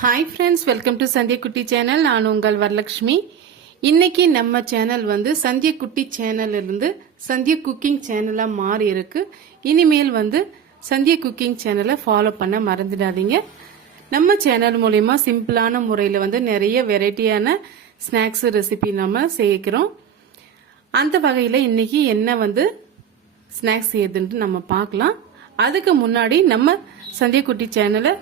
Hi friends welcome to Sandhya குட்டி channel நான் உங்கள் வரலட்சுமி இன்னைக்கு நம்ம சேனல் வந்து சந்தியக்குட்டி குட்டி சேனல் இருந்து சந்தியா குக்கிங் சேனலாக மாறி இருக்கு. இனிமேல் வந்து சந்தியா குக்கிங் சேனலை ஃபாலோ பண்ண மறந்துடாதீங்க. நம்ம சேனல் மூலயமா சிம்பிளான முறையில் வந்து நிறைய வெரைட்டியான ஸ்நாக்ஸ் ரெசிபி நம்ம சேர்க்கிறோம் அந்த வகையில் இன்னைக்கு என்ன வந்து ஸ்நாக்ஸ் செய்யுதுன்ட்டு நம்ம பார்க்கலாம். அதுக்கு முன்னாடி நம்ம சந்தியா குட்டி சேனலை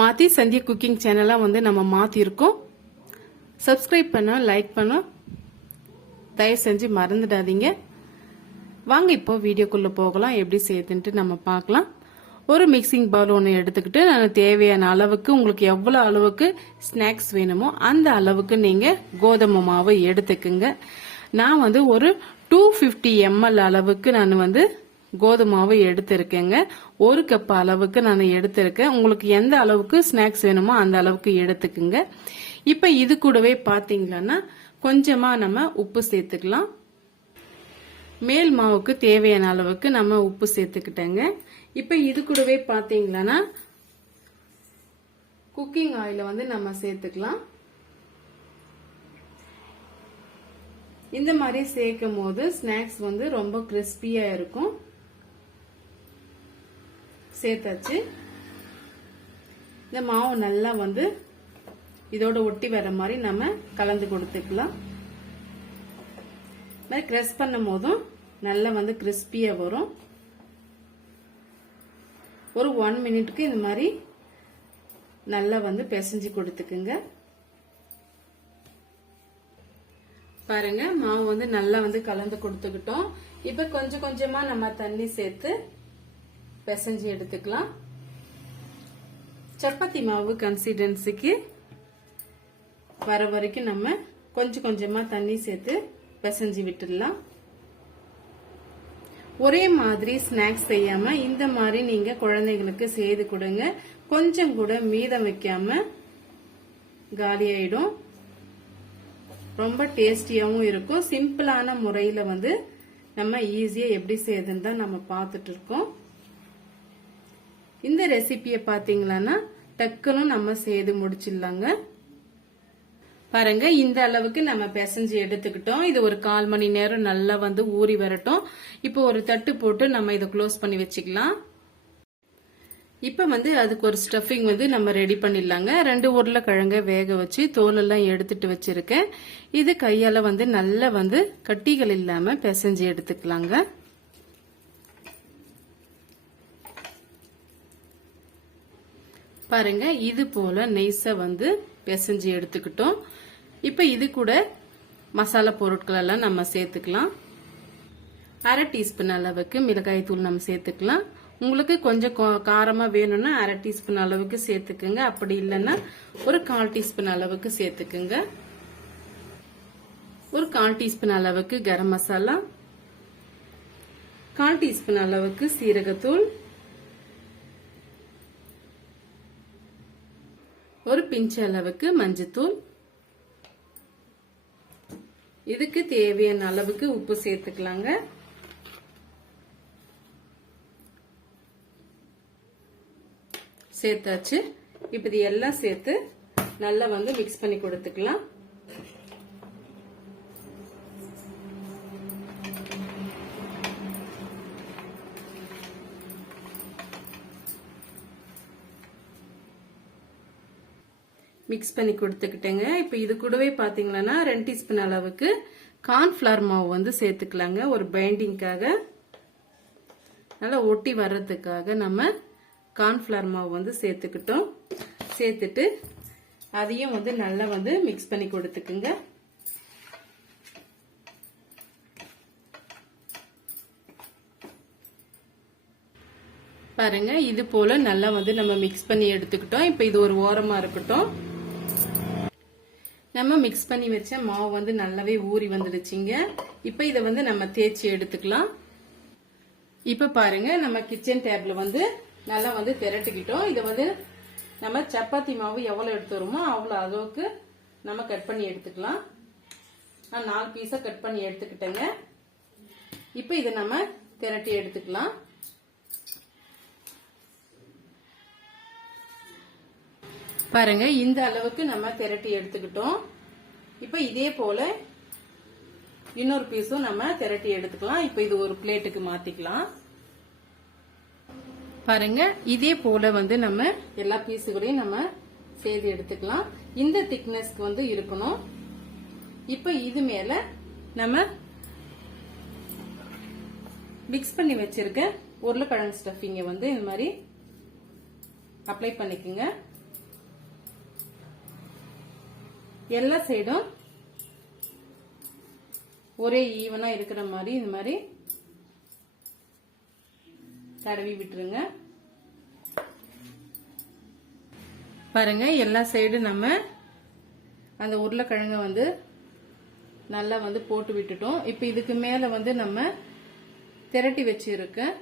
மாற்றி சந்தியா குக்கிங் சேனலாக வந்து நம்ம மாற்றிருக்கோம் சப்ஸ்கிரைப் பண்ண லைக் பண்ண. தயவு செஞ்சு மறந்துடாதீங்க. வாங்க இப்போ வீடியோக்குள்ளே போகலாம். எப்படி செய்யுதுன்ட்டு நம்ம பார்க்கலாம். ஒரு மிக்சிங் பவுல் ஒன்று எடுத்துக்கிட்டு நான் தேவையான அளவுக்கு உங்களுக்கு எவ்வளோ அளவுக்கு ஸ்நாக்ஸ் வேணுமோ அந்த அளவுக்கு நீங்கள் கோதுமை மாவு எடுத்துக்குங்க. நான் வந்து ஒரு டூ ஃபிஃப்டி எம்எல் அளவுக்கு நான் வந்து கோதுமை மாவு எடுத்திருக்கேங்க. ஒரு கப் அளவுக்கு நான் எடுத்திருக்கேன். உங்களுக்கு எந்த அளவுக்கு ஸ்நாக்ஸ் வேணுமோ அந்த அளவுக்கு எடுத்துக்குங்க. இப்போ இது கூடவே பார்த்தீங்கன்னா கொஞ்சமாக நம்ம உப்பு சேர்த்துக்கலாம். மேல் மாவுக்கு தேவையான அளவுக்கு நம்ம உப்பு சேர்த்துக்கிட்டேங்க. இப்போ இது கூடவே பார்த்தீங்கன்னா குக்கிங் ஆயில வந்து நம்ம சேர்த்துக்கலாம். இந்த மாதிரி சேர்க்கும் போது ஸ்நாக்ஸ் வந்து ரொம்ப கிறிஸ்பியாக இருக்கும். சேர்த்தாச்சு. இந்த மாவு நல்லா வந்து இதோட ஒட்டி வர மாதிரி நம்ம கலந்து கொடுத்துக்கலாம். மாதிரி க்ரெஸ் பண்ணும் போதும் நல்லா வந்து கிறிஸ்பியா வரும். ஒரு ஒன் மினிட்க்கு இந்த மாதிரி நல்லா வந்து பிசைஞ்சு கொடுத்துக்குங்க. பாருங்க மாவு வந்து நல்லா வந்து கலந்து கொடுத்துக்கிட்டோம். இப்ப கொஞ்சம் கொஞ்சமா நம்ம தண்ணி சேர்த்து பிசைஞ்சு எடுத்துக்கலாம். சப்பாத்தி மாவு கன்சிஸ்டன்சிக்கு வர வரைக்கும் நம்ம கொஞ்சம் கொஞ்சமாக தண்ணி சேர்த்து பிசைஞ்சு விட்டுடலாம். ஒரே மாதிரி ஸ்நாக்ஸ் செய்யாம இந்த மாதிரி நீங்க குழந்தைங்களுக்கு செய்து கொடுங்க. கொஞ்சம் கூட மீதம் வைக்காம காலி ஆயிடும். ரொம்ப டேஸ்டியாகவும் இருக்கும். சிம்பிளான முறையில் வந்து நம்ம ஈஸியாக எப்படி செய்யுதுன்னு தான் நம்ம பார்த்துட்டு இருக்கோம். இந்த ரெசிபியை பாத்தீங்களன்னா டக்குன்னு நம்ம செய்து முடிச்சிடலாங்க. பாருங்க இந்த அளவுக்கு நம்ம பிசைஞ்சு எடுத்துக்கிட்டோம். இது ஒரு கால் மணி நேரம் நல்லா வந்து ஊறி வரட்டும். இப்போ ஒரு தட்டு போட்டு நம்ம இதை க்ளோஸ் பண்ணி வச்சுக்கலாம். இப்போ வந்து அதுக்கு ஒரு ஸ்டஃபிங் வந்து நம்ம ரெடி பண்ணிடலாங்க. ரெண்டு உருளைக்கிழங்க வேக வச்சு தோலெல்லாம் எடுத்துட்டு வச்சிருக்கேன். இது கையால் வந்து நல்லா வந்து கட்டிகள் இல்லாமல் பிசைஞ்சு எடுத்துக்கலாங்க. பாருங்க இது போல நெய்ஸை வந்து பிசைஞ்சு எடுத்துக்கிட்டோம். இப்போ இது கூட மசாலா பொருட்கள் எல்லாம் நம்ம சேர்த்துக்கலாம். அரை டீஸ்பூன் அளவுக்கு மிளகாய் தூள் நம்ம சேர்த்துக்கலாம். உங்களுக்கு கொஞ்சம் காரமாக வேணும்னா அரை டீஸ்பூன் அளவுக்கு சேர்த்துக்குங்க. அப்படி இல்லைன்னா ஒரு கால் டீஸ்பூன் அளவுக்கு சேர்த்துக்குங்க. ஒரு கால் டீஸ்பூன் அளவுக்கு கரம் மசாலா. கால் டீஸ்பூன் அளவுக்கு சீரகத்தூள். ஒரு பிஞ்சு அளவுக்கு மஞ்சத்தூள். இதுக்கு தேவையான அளவுக்கு உப்பு சேர்த்துக்கலாங்க. சேர்த்தாச்சு. இப்ப இது எல்லாம் சேர்த்து நல்லா வந்து மிக்ஸ் பண்ணி கொடுத்துக்கலாம். மிக்ஸ் பண்ணி கொடுத்துக்கிட்டேங்க. இப்போ இது கூடவே பார்த்தீங்கன்னா ரெண்டு டீஸ்பூன் அளவுக்கு கார்ன்ஃப்ளவர் மாவு வந்து சேர்த்துக்கலாங்க. ஒரு பைண்டிங்காக நல்லா ஒட்டி வர்றதுக்காக நம்ம கார்ன்ஃப்ளவர் மாவு வந்து சேர்த்துக்கிட்டோம். சேர்த்துட்டு அதையும் வந்து நல்லா வந்து மிக்ஸ் பண்ணி கொடுத்துக்குங்க. பாருங்க இது போல நல்லா வந்து நம்ம மிக்ஸ் பண்ணி எடுத்துக்கிட்டோம். இப்போ இது ஒரு ஓரமா இருக்கட்டும். நம்ம மிக்ஸ் பண்ணி வச்ச மாவு வந்து நல்லாவே ஊறி வந்துடுச்சுங்க. இப்போ இதை வந்து நம்ம தேய்ச்சி எடுத்துக்கலாம். இப்போ பாருங்க நம்ம கிச்சன் டேப்ல வந்து நல்லா வந்து திரட்டிக்கிட்டோம். இதை வந்து நம்ம சப்பாத்தி மாவு எவ்வளோ எடுத்து வருமோ அவ்வளோ அளவுக்கு நம்ம கட் பண்ணி எடுத்துக்கலாம். நான் நாலு பீஸாக கட் பண்ணி எடுத்துக்கிட்டேங்க. இப்போ இதை நம்ம திரட்டி எடுத்துக்கலாம். பாருங்க இந்த அளவுக்கு நம்ம திரட்டி எடுத்துக்கிட்டோம். இப்ப இதே போல இன்னொரு பீஸும் நம்ம திரட்டி எடுத்துக்கலாம். இப்ப இது ஒரு பிளேட்டுக்கு மாத்திக்கலாம். பாருங்க இதே போல வந்து நம்ம எல்லா பீஸுகளையும் நம்ம செய்து எடுத்துக்கலாம். இந்த திக்னஸ்க்கு வந்து இருக்கணும். இப்ப இது மேல நம்ம மிக்ஸ் பண்ணி வச்சிருக்க உருளைக்கிழங்கு ஸ்டஃபிங்க வந்து இந்த மாதிரி அப்ளை பண்ணிக்கோங்க. எல்லா சைடும் ஒரே ஈவனா இருக்கிற மாதிரி இந்த மாதிரி தடவி விட்டுருங்க. பாருங்க எல்லா சைடும் நம்ம அந்த உருளைக்கிழங்க வந்து நல்லா வந்து போட்டு விட்டுட்டோம். இப்போ இதுக்கு மேல வந்து நம்ம திரட்டி வச்சிருக்கேன்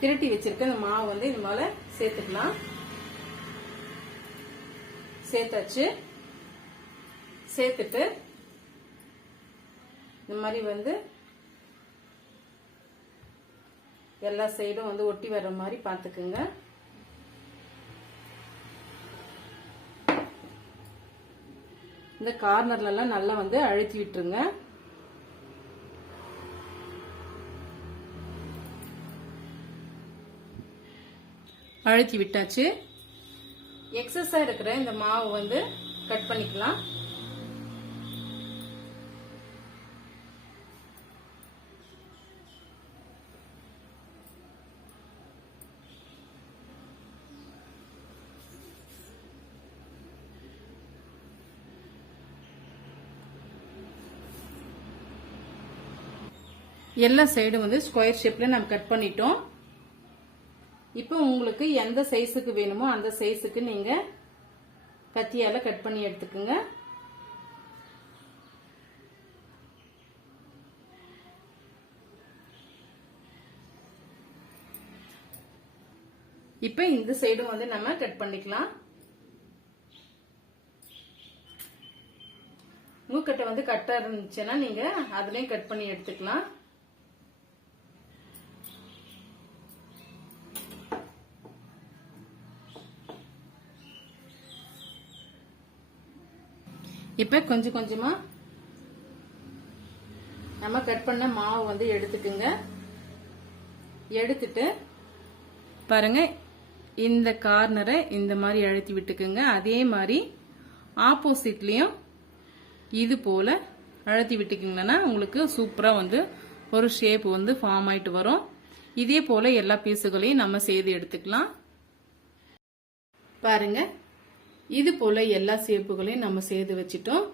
திரட்டி வச்சிருக்க இந்த மாவு வந்து இது மேல சேர்த்துக்கலாம். சேர்த்தாச்சு. சேர்த்துட்டு இந்த மாதிரி வந்து எல்லா சைடும் வந்து ஒட்டி வர்ற மாதிரி பார்த்துக்குங்க. இந்த கார்னர்லெல்லாம் நல்லா வந்து அழுத்தி விட்டுருங்க. அழுத்தி விட்டாச்சு. எக்ஸஸா இருக்கிற இந்த மாவு வந்து கட் பண்ணிக்கலாம். எல்லா சைடும் வந்து ஸ்கொயர் ஷேப்ல நம்ம கட் பண்ணிட்டோம். இப்போ உங்களுக்கு எந்த சைஸுக்கு வேணுமோ அந்த சைஸுக்கு நீங்க கத்தியால கட் பண்ணி எடுத்துக்கோங்க. இப்போ இந்த சைடும் வந்து நம்ம கட் பண்ணிக்கலாம். மூக்கட்டை வந்து கட்டா இருந்துச்சுன்னா நீங்க அதுலயும் கட் பண்ணி எடுத்துக்கலாம். இப்போ கொஞ்சம் கொஞ்சமா நம்ம கட் பண்ண மாவு வந்து எடுத்துக்குங்க. எடுத்துட்டு பாருங்க இந்த கார்னரை இந்த மாதிரி அழுத்தி விட்டுக்குங்க. அதே மாதிரி ஆப்போசிட்லேயும் இது போல அழுத்தி விட்டுக்கிங்கன்னா உங்களுக்கு சூப்பராக வந்து ஒரு ஷேப் வந்து ஃபார்ம் ஆயிட்டு வரும். இதே போல எல்லா பீஸுகளையும் நம்ம செய்து எடுத்துக்கலாம். பாருங்க. இது போல எல்லா சேப்புகளையும் நம்ம செய்து வச்சிட்டோம்.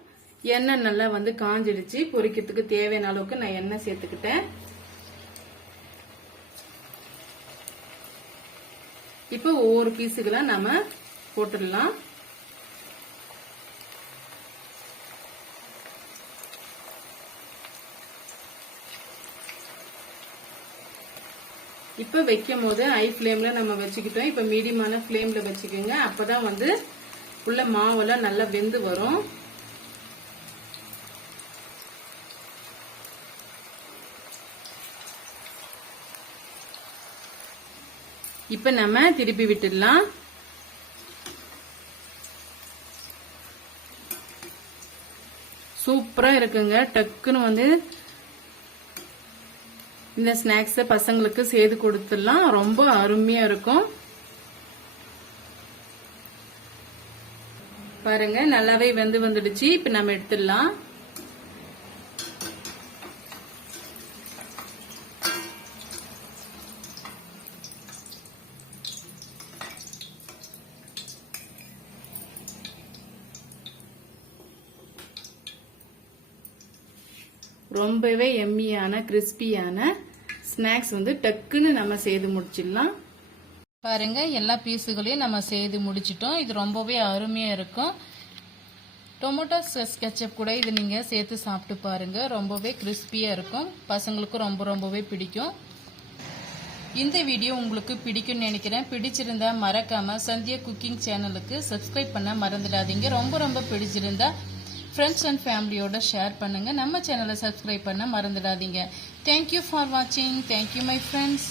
எண்ணெய் நல்லா வந்து காஞ்சிடுச்சு. பொரிக்கிறதுக்கு தேவையான அளவுக்கு நான் எண்ணெய் சேர்த்துக்கிட்டேன். இப்போ ஒவ்வொரு பீஸுகளா நம்ம போட்டுடலாம். இப்ப வைக்கும் போது ஹை ஃப்ளேமில் நம்ம வச்சுக்கிட்டோம். இப்ப மீடியமான ஃப்ளேமில் வச்சுக்கோங்க. அப்பதான் வந்து உள்ள மாவெல்லாம் நல்லா வெந்து வரும். இப்ப நம்ம திருப்பி விட்டுடலாம். சூப்பரா இருக்குங்க. டக்குன்னு வந்து இந்த ஸ்நாக்ஸை பசங்களுக்கு செய்து கொடுத்துடலாம். ரொம்ப அருமையா இருக்கும். பாருங்க நல்லாவே வெந்து வந்துடுச்சு. இப்ப நம்ம எடுத்துடலாம். ரொம்பவே எம்மியான கிறிஸ்பியான ஸ்நாக்ஸ் வந்து டக்குன்னு நம்ம செய்து முடிச்சிடலாம். பாருங்க எல்லா பீஸுகளையும் நம்ம செய்து முடிச்சிட்டோம். இது ரொம்பவே அருமையா இருக்கும். டொமேட்டோ சாஸ் கெச்சப் கூட இது நீங்க சேர்த்து சாப்பிட்டு பாருங்க. ரொம்பவே கிறிஸ்பியா இருக்கும். பசங்களுக்கும் ரொம்ப ரொம்பவே பிடிக்கும். இந்த வீடியோ உங்களுக்கு பிடிக்கும்னு நினைக்கிறேன். பிடிச்சிருந்தா மறக்காம சந்தியா குக்கிங் சேனலுக்கு சப்ஸ்கிரைப் பண்ண மறந்துடாதீங்க. ரொம்ப ரொம்ப பிடிச்சிருந்தா ஃப்ரெண்ட்ஸ் அண்ட் ஃபேமிலியோட ஷேர் பண்ணுங்க. நம்ம சேனலை சப்ஸ்கிரைப் பண்ண மறந்துடாதீங்க. தேங்க்யூ ஃபார் வாட்சிங் தேங்க்யூ மை ஃப்ரெண்ட்ஸ்